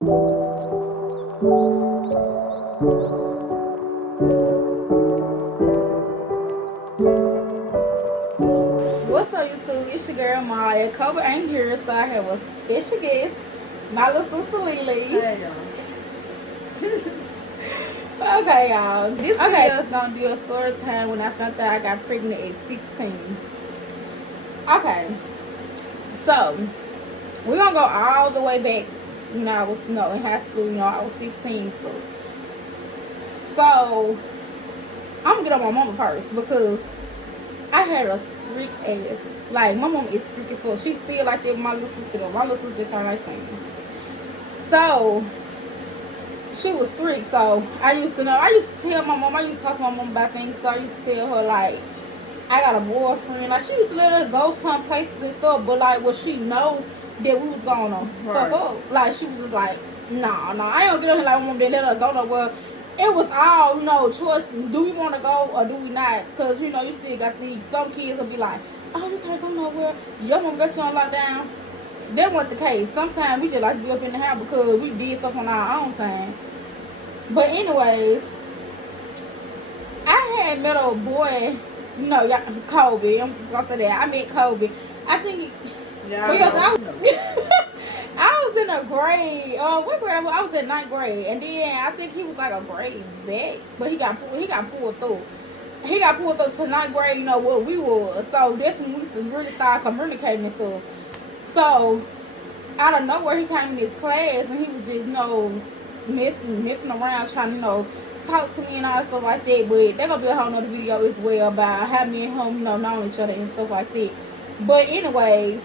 What's up, YouTube? It's your girl Maya. Colby ain't here, so I have a special guest, my little sister Lily. Hey, y'all. Okay, y'all. This video is gonna do a story time when I found out I got pregnant at 16. Okay, so we're gonna go all the way back. I was in high school. I was 16 school. So I'm gonna get on my mama first because I had a freak ass. Like, my mom is freak as fuck. She's still like that with my little sister. My little sister just turned 19. So she was strict. So I used to tell my mom, I used to talk to my mom about things. So I used to tell her, like, I got a boyfriend. Like, she used to let her go some places and stuff. But, like, well, she know that we was going to fuck up. Like, she was just like, nah, I ain't gonna get on here like my mom didn't let her go nowhere. It was all, choice. Do we want to go or do we not? Because, you still got these. Some kids will be like, oh, you can't go nowhere. Your mom got you on lockdown. That wasn't the case. Sometimes we just like to be up in the house because we did stuff on our own time. But anyways, I had met a boy, Colby. I'm just going to say that. I met Colby. I think I was in a grade. What grade? I was in 9th grade, and then I think he was like a grade back, but he got pulled through. He got pulled through to 9th grade. What we was. So that's when we really started communicating and stuff. So out of nowhere, he came in this class, and he was just messing around, trying to talk to me and all that stuff like that. But they're gonna be a whole nother video as well about how me and him known each other and stuff like that. But anyways,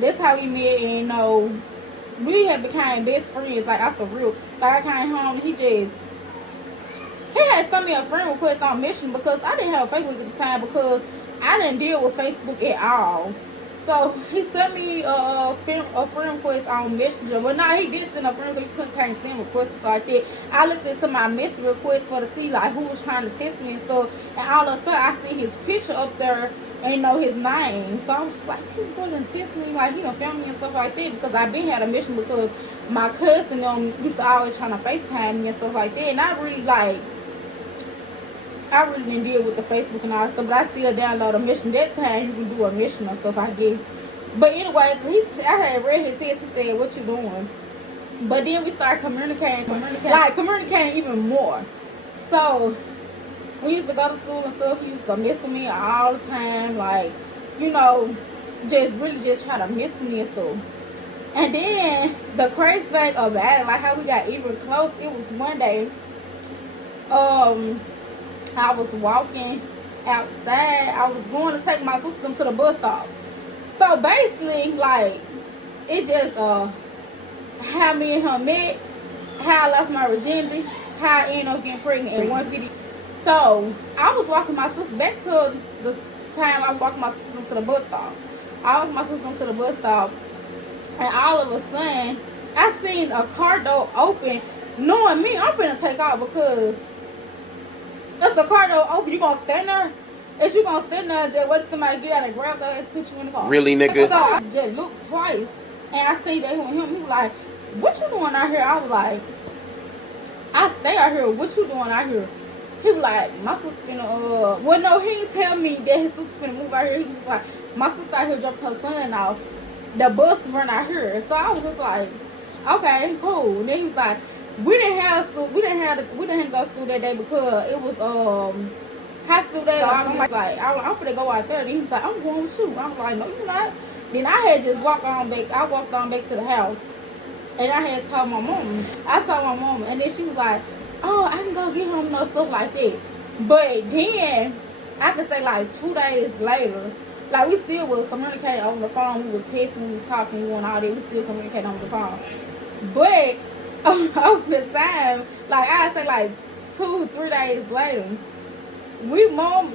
that's how we met, and we had became best friends, like, after real. Like, I came home, and he had sent me a friend request on Mission because I didn't have Facebook at the time because I didn't deal with Facebook at all. So he sent me a friend request on Messenger. But no, he did send a friend request. You can't send requests like that. I looked into my message request to see like who was trying to test me and stuff, and all of a sudden I see his picture up there and his name. So I was just like, this boy done test me, like, found me and stuff like that, because I been had a mission because my cousin used to always trying to FaceTime me and stuff like that, and I really didn't deal with the Facebook and all that stuff, but I still download a mission. That time you can do a mission and stuff, I guess. But anyways, I had read his text. He said, what you doing? But then we started communicating even more. So we used to go to school and stuff. He used to mess with me all the time, like, just try to mess with me and stuff. And then the crazy thing about it, like how we got even close, it was one day, I was walking outside. I was going to take my sister to the bus stop. So basically, like, it just how me and her met, how I lost my virginity, how I ended up getting pregnant in one video. So I was walking my sister back to the time I was walking my sister to the bus stop. I walked my sister to the bus stop, and all of a sudden I seen a car door open. Knowing me, I'm finna take off because it's a car door open. You gonna stand there? Is you gonna stand there and just wait for somebody to get out and grab her and put you in the car? Really, nigga? So I just looked twice, and I see that him. He was like, what you doing out here? I was like, I stay out here. What you doing out here? He was like, my sister finna, well, no, he didn't tell me that his sister finna move out here. He was just like, my sister out here dropping her son off. The bus run out here. So I was just like, okay, cool. And then he was like, we didn't have school. We didn't have to go to school that day because it was high school day. So I'm like, I'm finna go out there. And he was like, I'm going with you. I was like, no, you're not. Then I had just walked on back. I walked on back to the house, and I had told my mom. I told my mom, and then she was like, oh, I can go get him stuff like that. But then I could say like 2 days later, like, we still would communicate on the phone. We would text, we would talk, and all that. We still communicate on the phone. But over the time, like, I say like 2-3 days later,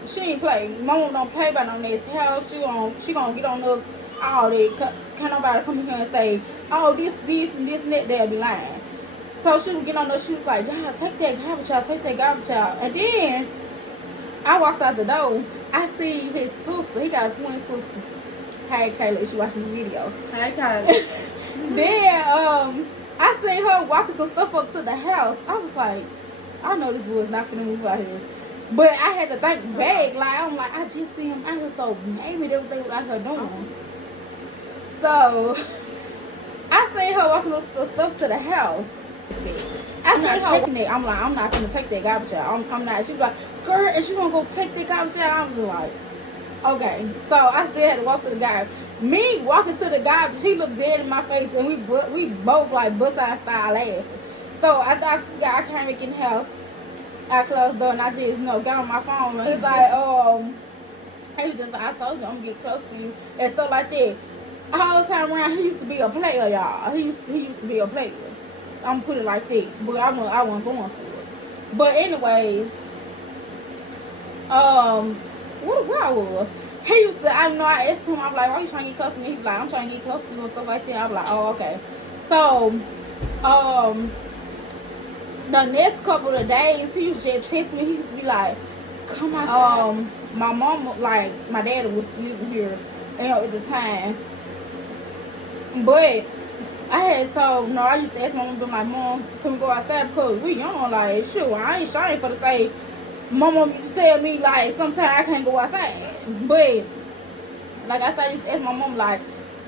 she ain't play. Mom don't play by no next house. She gonna get on us all that. Can't nobody come in here and say, oh, this and this and that. They'll be lying. So she would get on us. She was like, y'all take that garbage out. Take that garbage out. And then I walked out the door. I see his sister. He got a twin sister. Hey, Kayla, she watching this video. Hey, Kayla. Then I seen her walking some stuff up to the house. I was like, I know this boy's not finna move out here. But I had to think back. Like, I'm like, I just see him out here, so maybe that's what they was out here doing. So, I seen her walking some stuff to the house. I seen her taking it. I'm like, I'm not finna take that garbage out. I'm not. She was like, girl, if you wanna go take that garbage out, I was just like, okay. So, I still had to walk to the garbage. Me walking to the garbage, he looked dead in my face, and we both like bust out style laughing. So I thought I came back in the house, I closed the door, and I just got on my phone. And he's like, he was just like, I told you I'm gonna get close to you and stuff like that. All the time around, he used to be a player, y'all. He used to be a player. I'm gonna put it like that, but I wasn't going for it. But anyways, where I was. He used to, I asked him, I'm like, why you trying to get close to me? He was like, I'm trying to get close to you and stuff like that. I'm like, oh, okay. So, the next couple of days, he used to just text me. He used to be like, come outside. My mom, like, my dad was living here, at the time. But I had told, I used to ask my mom, like, Mom, can we go outside? Because we young, like, sure, I ain't ashamed for to say, my mom used to tell me, like, sometimes I can't go outside. But, like I said, I used to ask my mom, like,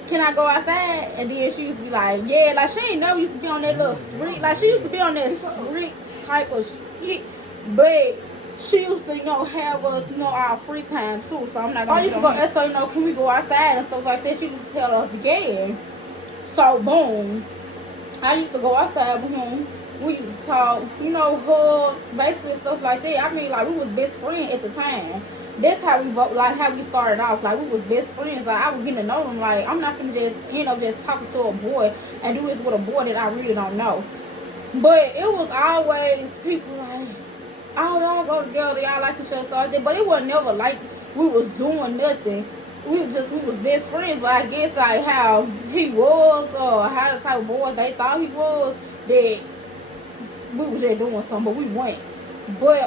can I go outside? And then she used to be like, yeah. Like, she ain't never used to be on that little street. Like, she used to be on that street type of shit. But she used to, have us, our free time, too. So, I'm not going to. I used to go ask her, can we go outside and stuff like that. She used to tell us, yeah. So, boom. I used to go outside with him. We used to talk, hug, basically stuff like that. I mean, like, we was best friends at the time. That's how we both, like, how we started off. Like, we was best friends. Like, I was getting to know him. Like, I'm not finna just, just talking to a boy and do this with a boy that I really don't know. But it was always people like, oh, y'all go together, y'all like each other, stuff like that. But it was never like we was doing nothing. We was best friends. But I guess, like, how he was, or how the type of boy they thought he was, that we was just doing something, but we weren't. But,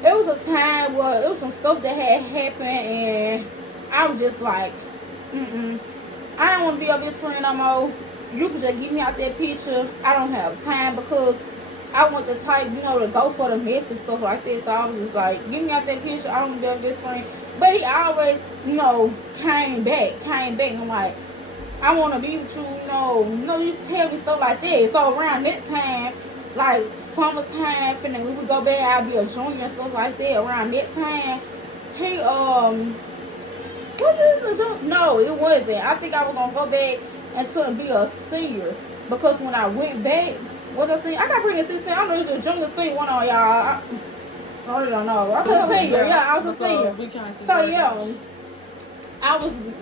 there was a time where it was some stuff that had happened, and I was just like, I don't want to be your best friend no more. You can just get me out that picture. I don't have time, because I want the type, to go for the mess and stuff like that. So I was just like, get me out that picture. I don't want to be your best friend. But he always, came back. And I'm like, I want to be with you, you just tell me stuff like that. So around that time, like summertime, we would go back, I'd be a junior and stuff like that. Around that time, he, what is a junior? No, it wasn't. I think I was going to go back until be a senior. Because when I went back, what I think, I got to bring a 16, I don't know if it's a junior senior one on y'all. I really don't know. I was a senior, I was a senior. So, yeah.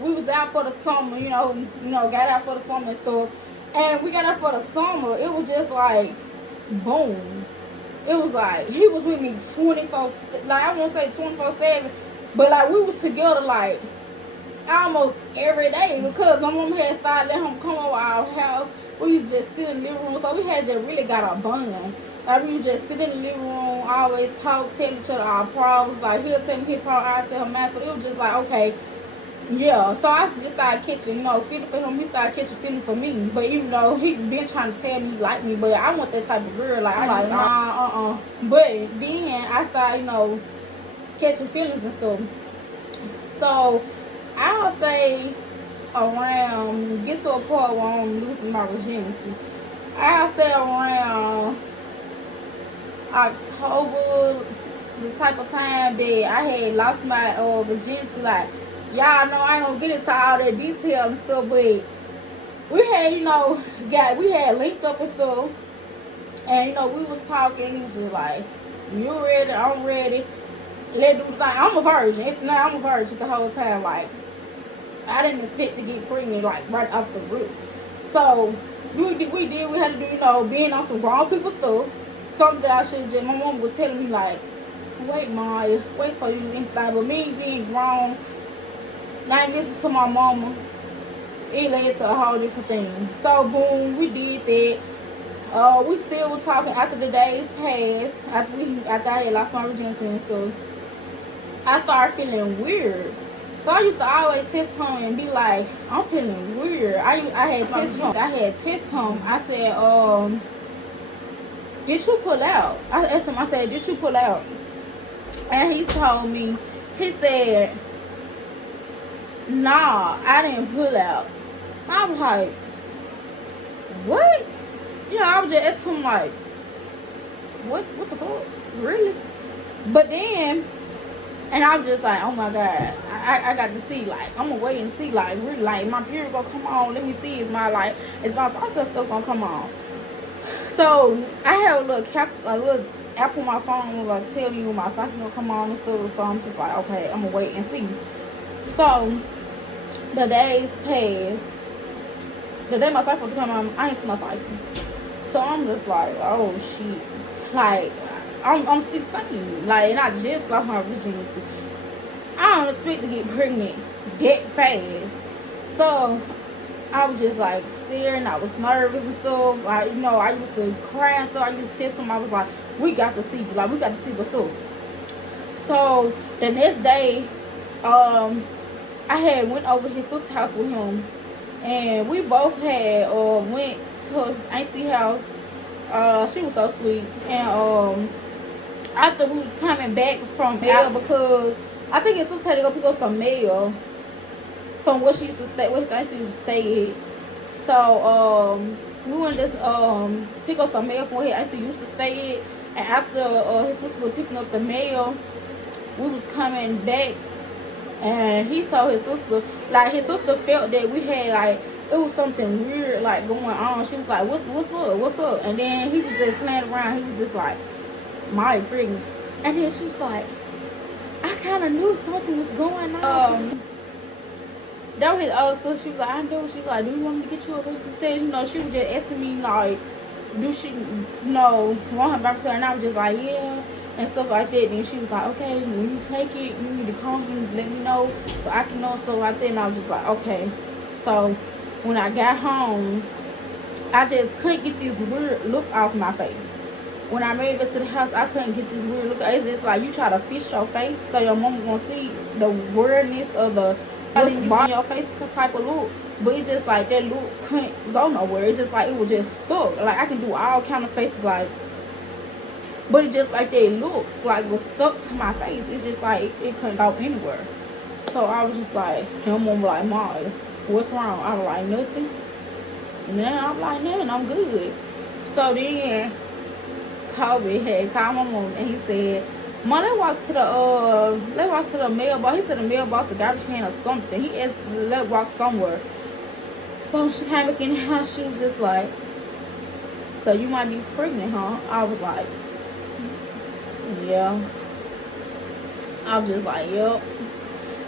We was out for the summer, got out for the summer and stuff. And we got out for the summer. It was just like, boom. It was like, he was with me 24, like, I won't say 24/7, but like, we was together like almost every day, because my mom had started letting him come over our house. We used to just sit in the living room, so we had just really got a bond. Like, we would just sit in the living room, always talk, tell each other our problems. Like, he'll tell me his problem, I'll tell him mine. So it was just like, okay. Yeah, so I just started catching, feeling for him. He started catching feeling for me. But even though he been trying to tell me he like me, but I want that type of girl. Like, I'm like, nah, But then I started, catching feelings and stuff. So I'll say around, get to a point where I'm losing my virginity. I'll say around October, the type of time that I had lost my virginity. Like, y'all know I ain't gonna get into all that detail and stuff, but we had, we had linked up and stuff, and we was talking. He was just like, you ready? I'm ready. Let's do the thing. I'm a virgin. I'm a virgin the whole time. Like, I didn't expect to get pregnant, like, right off the roof. So we had to do, being on some grown people stuff. Something that I should just, my mom was telling me, like, wait, Maya, wait for you anything. But me being grown, not listen to my mama, it led to a whole different thing. So, boom, we did that. We still were talking after the days passed, after I had lost my virginity and stuff. I started feeling weird. So I used to always text him and be like, I'm feeling weird. I had text him. I said, did you pull out? I asked him, I said, did you pull out? And he told me, he said, nah, I didn't pull out. I was like, what? You know, I was just asking him like, what the fuck? Really? But then, and I was just like, oh my God, I got to see, like, I'm gonna wait and see, like, really, like, my period gonna come on. Let me see if my, like, is my vodka stuff gonna come on. So I have a little app on my phone, like, telling you when my cycle gonna come on and stuff. So I'm just like, okay, I'm gonna wait and see. So the days passed. The day my cycle come on, I ain't see my cycle. So I'm just like, oh shit, like. I'm 16, like, and I just lost my virginity. I don't expect to get pregnant that fast. So I was just like staring. I was nervous and stuff. Like, you know, I used to cry and stuff. I used to tell somebody, I was like, we got to see, like, we got to see what's up. So the next day, I had went over his sister's house with him, and we both had went to his auntie house. She was so sweet, and after we was coming back from mail, because I think his sister had to go pick up some mail from where she used to stay, where his auntie used to stay at. So we went to just pick up some mail from where his auntie used to stay at. And after his sister was picking up the mail, we was coming back, and he told his sister, like, his sister felt that we had, like, it was something weird, like, going on. She was like, what's up? And then he was just playing around. He was just like, Molly pregnant. And then she was like, I kind of knew something was going on. That was his other sister. She was like, I know. She was like, do you want me to get you a pregnancy test? You know, she was just asking me, like, do she, you know, want her birth? And I was just like, yeah, and stuff like that. Then she was like, okay, when you take it, you need to call me and let me know so I can know and stuff like that. And I was just like, okay. So when I got home, I just couldn't get this weird look off my face. When I made it to the house, I couldn't get this weird look. It's just like you try to fish your face so your mama gonna see the weirdness of the on your face type of look. But it just like that look couldn't go nowhere. It just like it was just stuck. Like I can do all kind of faces, like, but it just like that look like was stuck to my face. It's just like it couldn't go anywhere. So I was just like, and mom was like, Mom, what's wrong? I was like, nothing. And then I'm like, man, I'm good. So then Colby had called my mom and he said, Mom, let's walk to the mailbox. He said the mailbox, the garbage can or something. He asked, let's walk somewhere. So she came back in the house. She was just like, so you might be pregnant, huh? I was like, yeah. I was just like, yep.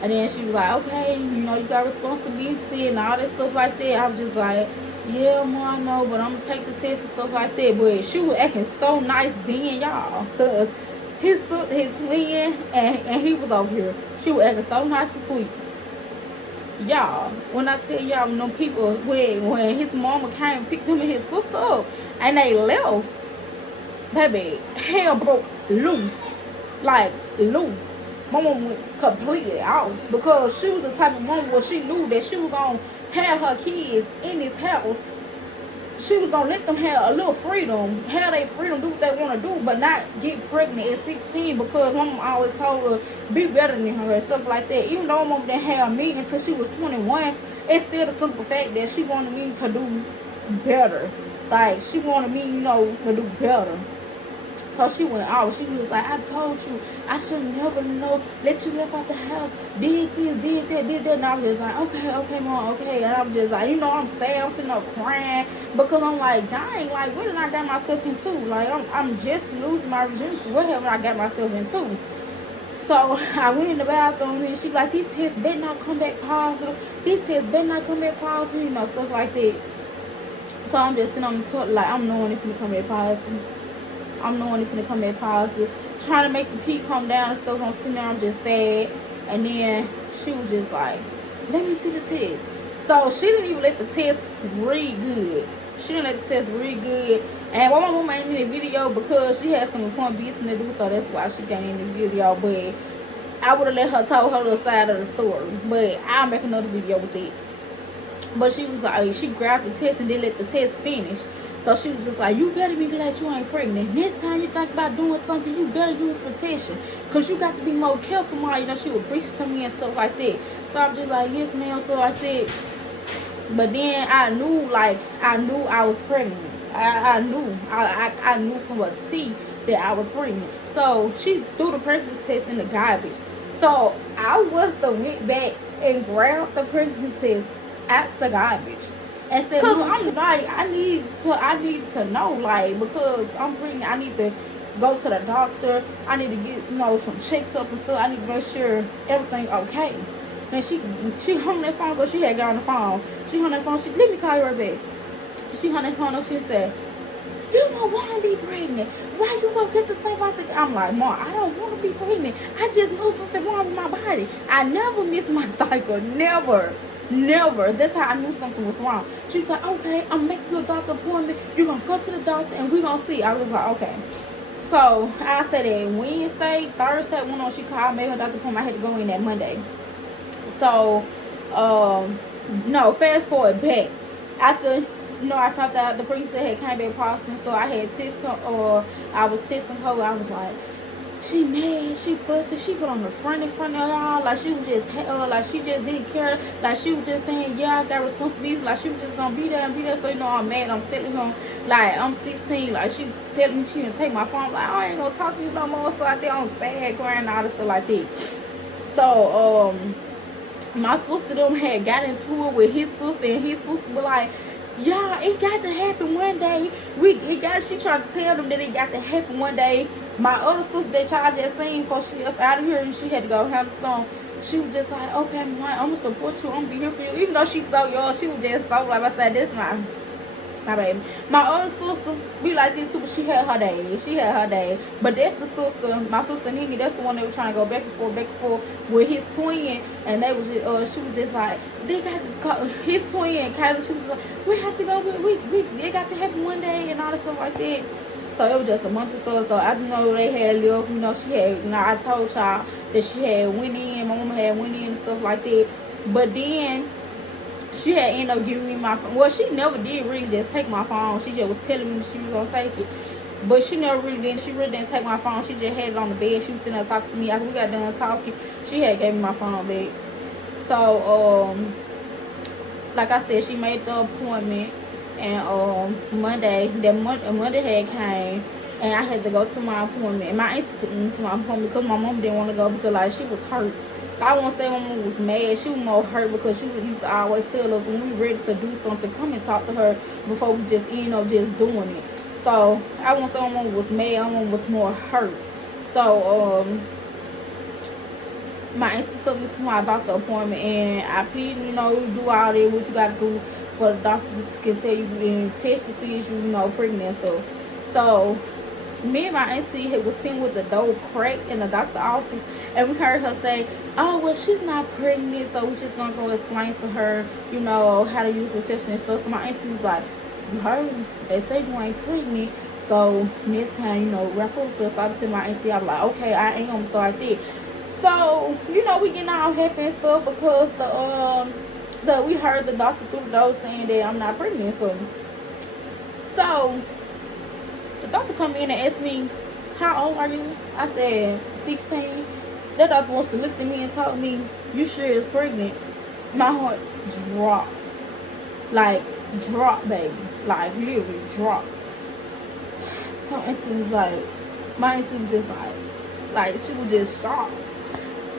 And then she was like, okay, you know, you got responsibility and all that stuff like that. I was just like, yeah, Mom, I know, but I'm going to take the test and stuff like that. But she was acting so nice then, y'all. Because his twin and he was over here. She was acting so nice and sweet. Y'all, when I tell y'all, when them people, when his mama came and picked him and his sister up, and they left, baby, hell broke loose. Like, loose. My mom went completely off because she was the type of mom where she knew that she was going to have her kids in this house. She was going to let them have a little freedom, have their freedom, do what they want to do, but not get pregnant at 16 because my mom always told her, be better than her and stuff like that. Even though my mom didn't have me until she was 21, it's still the simple fact that she wanted me to do better. Like, she wanted me, you know, to do better. So she went out. She was like, I told you, I should never know, let you left out the house, did this, did that, did that. And I was just like, okay, Mom, okay. And I'm just like, you know, I'm sad. I'm sitting up crying because I'm like, dang, like, what did I got myself into? Like, I'm just losing my virginity. What have I got myself into? So I went in the bathroom and she was like, these tests better not come back positive. These tests better not come back positive, you know, stuff like that. So I'm just sitting on the toilet like, I'm knowing it's going to come back positive. I'm knowing it's going to come back positive. Trying to make the pee come down and stuff. I'm sitting there, I'm just sad. And then she was just like, let me see the test. So she didn't even let the test read good. She didn't let the test read good. And my mama ain't in the video because she had some important business to do. So that's why she got in the video. But I would have let her tell her little side of the story. But I'll make another video with it. But she was like, she grabbed the test and then let the test finish. So she was just like, you better be glad you ain't pregnant. Next time you think about doing something, you better use protection. Because you got to be more careful, Ma. You know, she would preach to me and stuff like that. So I'm just like, yes, ma'am, stuff like that. But then I knew I was pregnant. I knew from a T that I was pregnant. So she threw the pregnancy test in the garbage. So I went back and grabbed the pregnancy test at the garbage and said, "Cause I'm like, I need to know, like, because I'm pregnant. I need to go to the doctor. I need to get some checks up and stuff. I need to make sure everything okay." And she hung that phone, but she had got on the phone. She hung that phone. She let me call you right back. She hung that phone up. She said, "You don't want to be pregnant. Why you gonna get the thing out the?" I'm like, "Mom, I don't want to be pregnant. I just know something wrong with my body. I never miss my cycle. Never. That's how I knew something was wrong." She's like, "Okay, I'm making you a doctor appointment. You're gonna go to the doctor and we're gonna see." I was like, "Okay." So I said that Wednesday, Thursday, when she called, made her doctor appointment. I had to go in that Monday. So, no, fast forward back. After, I found out the priest had came back positive, so I had tested her, or I was testing her. I was like, she mad, she fussy, she put on the front of y'all, like she was just, like she just didn't care, like she was just saying, yeah, I got responsibilities, like she was just gonna be there and be there. So I'm mad. I'm telling him, like, I'm 16, like she was telling me she didn't take my phone, like, I ain't gonna talk to you no more, stuff like that. I'm sad, crying, all this stuff like that. So my sister them had got into it with his sister, and his sister was like, "Y'all, it got to happen one day." She tried to tell them that it got to happen one day. My other sister that y'all just seen before she left out of here and she had to go handle some, she was just like, "Okay, I'm gonna support you. I'm gonna be here for you." Even though she's so young, she was just so, like I said, this my baby. My other sister be like this too, but she had her day. But that's the sister, my sister Nini, that's the one that was trying to go back and forth with his twin. And they was just, she was just like, they got to call his twin, Kyla. She was like, we have to go, it got to happen one day and all this stuff like that. So it was just a bunch of stuff. So I know they had lived, she had, I told y'all that she had went in, my mama had went in and stuff like that. But then she had ended up giving me my phone. Well, she never did really just take my phone. She just was telling me she was going to take it. But she never really didn't. She really didn't take my phone. She just had it on the bed. She was sitting there talking to me. After we got done talking, she had gave me my phone back. So, like I said, she made the appointment. And Monday had came. And I had to go to my appointment. And my auntie took me to my appointment because my mom didn't want to go because, like, she was hurt. I won't say my mom was mad. She was more hurt because she used to always tell us when we ready to do something, come and talk to her before we just just doing it. So I won't say my mom was mad. My mom was more hurt. So my auntie took me to my doctor appointment, and I paid, do all that what you got to do for the doctor to tell you and test to see if you pregnant and stuff. So me and my auntie was sitting with the door cracked in the doctor's office, and we heard her say, "Oh, well, she's not pregnant, so we're just going to go explain to her, how to use protection and stuff." So my auntie was like, "You heard? They say you ain't pregnant, so next time, wrap up stuff." So I was telling my auntie, I was like, "Okay, I ain't going to start that." So, we getting all happy and stuff because we heard the doctor through the door saying that I'm not pregnant. So the doctor come in and asked me, "How old are you?" I said, 16. That doctor wants to look at me and told me, "You sure is pregnant?" My heart dropped. Like, dropped, baby. Like, literally dropped. So auntie was like, my auntie was just like she was just shocked.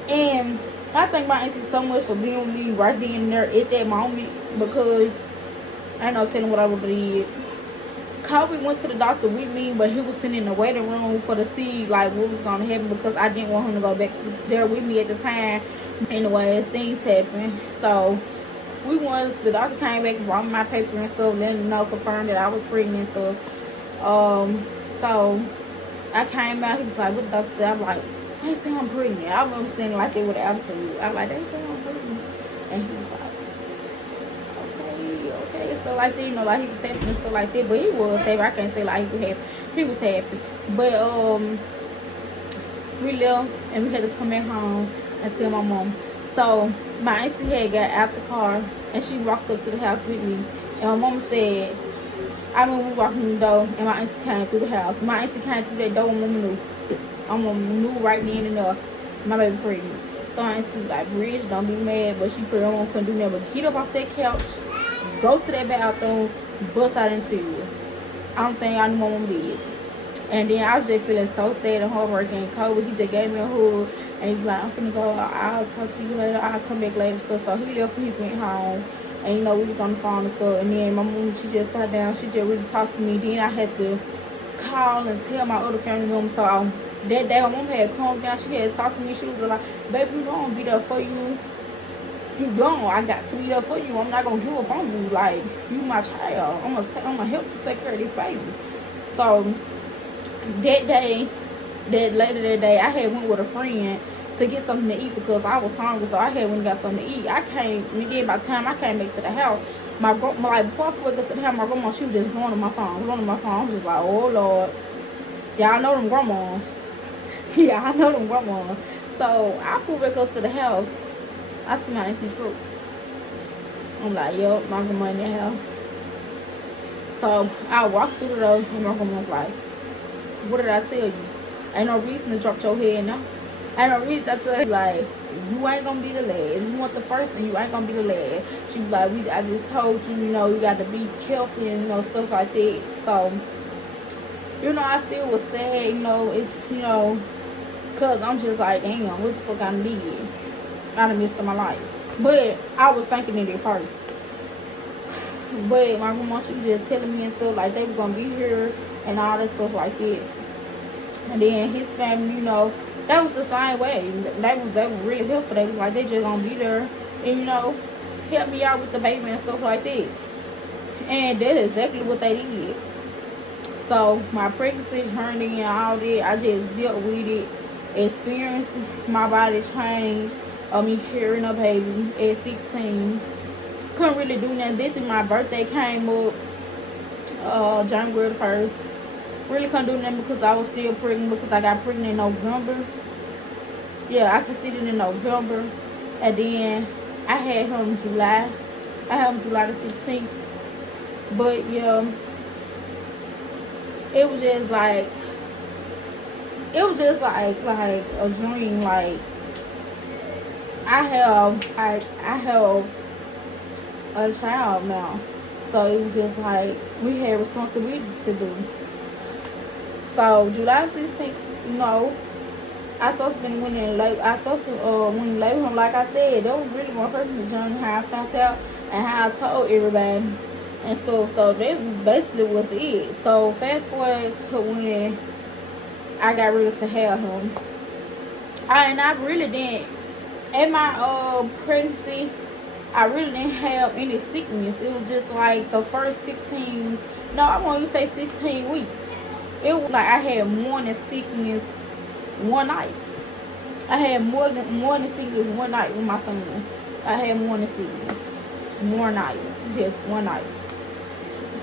And I thank my auntie so much for being with me right then and there at that moment, because I ain't no telling what I would have did. Colby went to the doctor with me, but he was sitting in the waiting room for to see like what was gonna happen, because I didn't want him to go back there with me at the time. Anyways, things happened. So the doctor came back and brought me my paper and stuff, letting me know, confirmed that I was pregnant and stuff. So I came out, he was like, "What the doctor said?" I'm like, "They say I'm pregnant." I remember saying like it with an absolute. I'm like, "They say I'm pregnant," and he was like, okay, stuff like that, like he was happy and stuff like that. But he was happy. I can't say like he was happy. He was happy. But we left and we had to come back home and tell my mom. So my auntie had got out the car and she walked up to the house with me. And my mom said, I remember we walking in the door and my auntie came through the house. My auntie came through that door and mama knew. My mom knew right then and there my baby pregnant. So my auntie was like, Bridge, don't be mad, but she pretty mom couldn't do nothing but get up off that couch, go to that bathroom, bust out in tears. I don't think I knew my mom did. And then I was just feeling so sad and heartbroken. And Colby, he just gave me a hug. And he was like, I'm finna go. I'll talk to you later. I'll come back later. Stuff. So he left and he went home. And you know, we was on the phone and stuff. And then my mom, she just sat down. She just really talked to me. Then I had to call and tell my other family members. So that day, my mom had calmed down. She had talked to me. She was like, baby, you gonna be there for you. You gone. I got to be there for you. I'm not gonna give up on you. Like, you my child. I'm gonna help to take care of this baby. So that day, later that day, I had went with a friend to get something to eat because I was hungry. So I had went and got something to eat. I came, and then by the time I came back to the house, like before I could get to the house, my grandma, she was just blowing on my phone. I was just like, oh Lord, y'all know them grandmas. Yeah, I know them grandmas. So I pulled back up to the house. I see my auntie's truck. I'm like, yo, my grandma in the house. So I walked through the door and my grandma was like, what did I tell you? Ain't no reason to drop your head now. Ain't no reason to tell you, like, you ain't gonna be the last. You want the first and you ain't gonna be the last. She was like, I just told you, you know, you got to be careful and, you know, stuff like that. So, you know, I still was sad, you know, because I'm just like, damn, what the fuck I did? I done missed my life. But I was thinking it at first. But my grandma, she was just telling me and stuff, like, they were gonna be here and all that stuff like that. And then his family, you know, that was the same way. They were really helpful. They was like, they just gonna be there and, you know, help me out with the baby and stuff like that. And that's exactly what they did. So my pregnancy journey and all that, I just dealt with it, experienced my body change of me carrying a baby at 16. Couldn't really do nothing. This is my birthday came up January 1st. Really couldn't do nothing because I was still pregnant because I got pregnant in November. Yeah, I conceived in November. And then I had him July. I had him July the 16th. But yeah, it was just like a dream. Like I have a child now. So it was just like we had responsibility to do. So July 16th, no, I supposed to win in late. I supposed to win labor home. Like I said, that was really my personal journey. How I found out and how I told everybody and stuff. So that basically was it. So fast forward to when I got ready to have him. I really didn't. In my pregnancy, I really didn't have any sickness. It was just like the first 16. No, I want to say 16 weeks. It was like I had morning sickness one night. I had morning sickness one night with my son. I had morning sickness one night, just one night.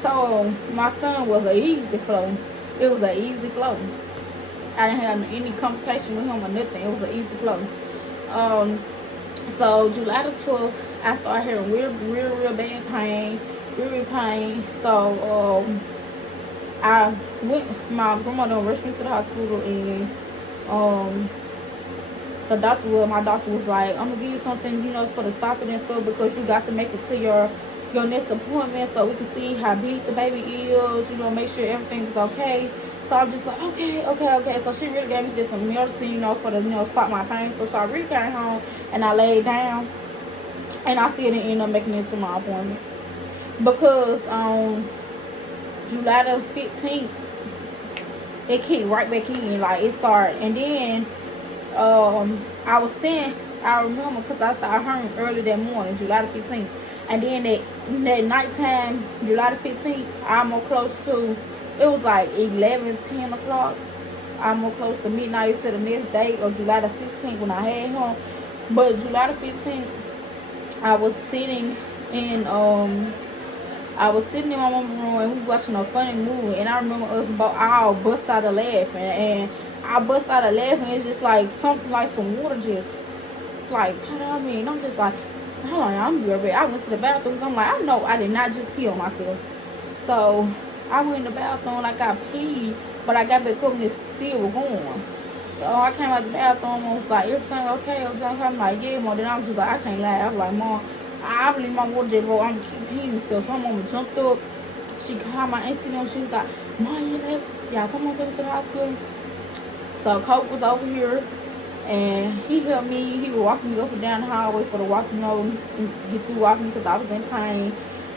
So my son was an easy flow. It was an easy flow. I didn't have any complication with him or nothing. It was an easy flow. So July the 12th, I started having real bad pain, real pain. So I went. My grandmother rushed me to the hospital, and my doctor was like, I'm gonna give you something, you know, for the stopping and stuff because you got to make it to your next appointment so we can see how big the baby is, you know, make sure everything is okay. So I'm just like, okay. So she really gave me just some medicine, you know, for the, you know, stop my pain. So I really came home and I laid down, and I still didn't end up making it to my appointment because July the 15th, it kicked right back in, like it started. And then I was saying, I remember because I started hurting early that morning, July the 15th. And then that nighttime, July the 15th, almost close to, it was like 11, 10 o'clock, almost close to midnight to the next day of July the 16th when I had him. But July the 15th, I was sitting in my mom's room and we watching a funny movie, and I remember us all bust out of laughing, and I bust out of laughing. It's just like something like some water just like put on me. And I'm just like, hold on, I'm gonna be right back. I went to the bathroom because I'm like, I know I did not just pee on myself. So I went in the bathroom, like I peed, but I got back up and it still was going. So I came out the bathroom and was like, everything okay? Everything okay? I'm like, yeah, Mom. Then I was just like, I can't lie. I was like, Mom, I believe my water just broke. I'm keep peeing and stuff. So my mama jumped up. She called my auntie and she was like, Mom, you know, y'all come on, take me to the hospital. So Coke was over here and he helped me. He was walking me up and down the hallway for the walking over, get through walking because I was in pain.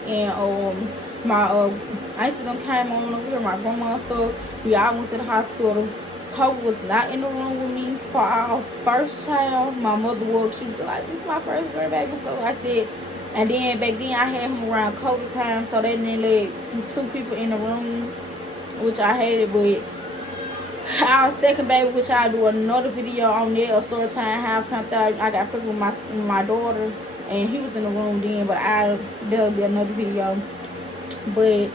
And my auntie them came on over here, my grandma and stuff. We all went to the hospital. Coke was not in the room with me for our first child. My mother was, she was like, this is my first grandbaby and stuff like that. And then back then I had him around COVID time, so they didn't let 2 people in the room, which I hated. But our second baby, which I do another video on there, a story time, how I found out I got pregnant with my daughter, and he was in the room then, but there'll be another video. But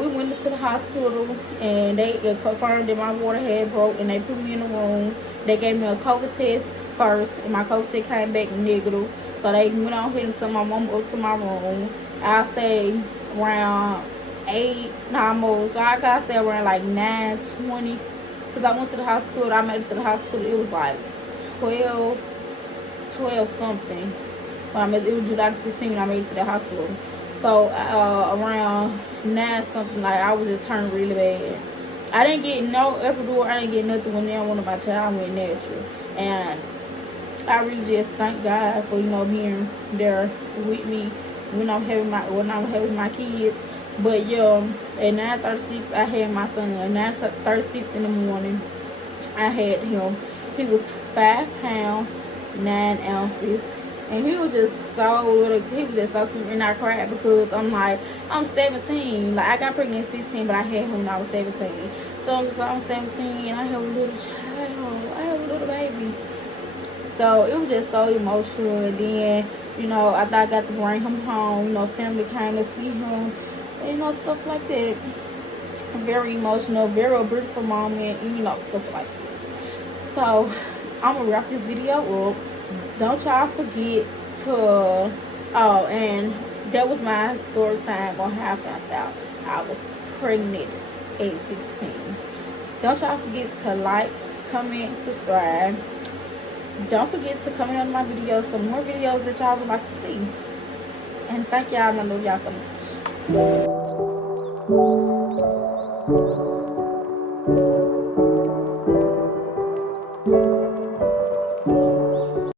we went into the hospital and they confirmed that my water had broke and they put me in the room. They gave me a COVID test first and my COVID test came back negative. So they went on ahead and sent my mom up to my room. I'll say around 8, almost, I gotta say around like 9:20. Because I went to the hospital, I made it to the hospital, it was like 12 something. It was July 16th when I made it to the hospital. So around 9 something, like I was just turning really bad. I didn't get no epidural, I didn't get nothing when they wanted my child. I went natural. And I really just thank God for, being there with me when I'm having my kids. But yeah, at 9:36 I had my son. At 9:36 in the morning I had him. He was 5 pounds 9 ounces. And he was just so little. He was just so cute. And I cried because I'm like, I'm 17. Like, I got pregnant at 16, but I had him when I was 17. So I'm 17 and I have a little child. I have a little baby. So it was just so emotional. And then, I thought I got to bring him home. Family came to see him. And, stuff like that. Very emotional. Very beautiful moment. And, stuff like that. So I'm going to wrap this video up. Don't y'all forget to, and that was my story time on how I found out I was pregnant at 16. Don't y'all forget to like, comment, subscribe. Don't forget to comment on my videos, some more videos that y'all would like to see. And thank y'all, and I love y'all so much.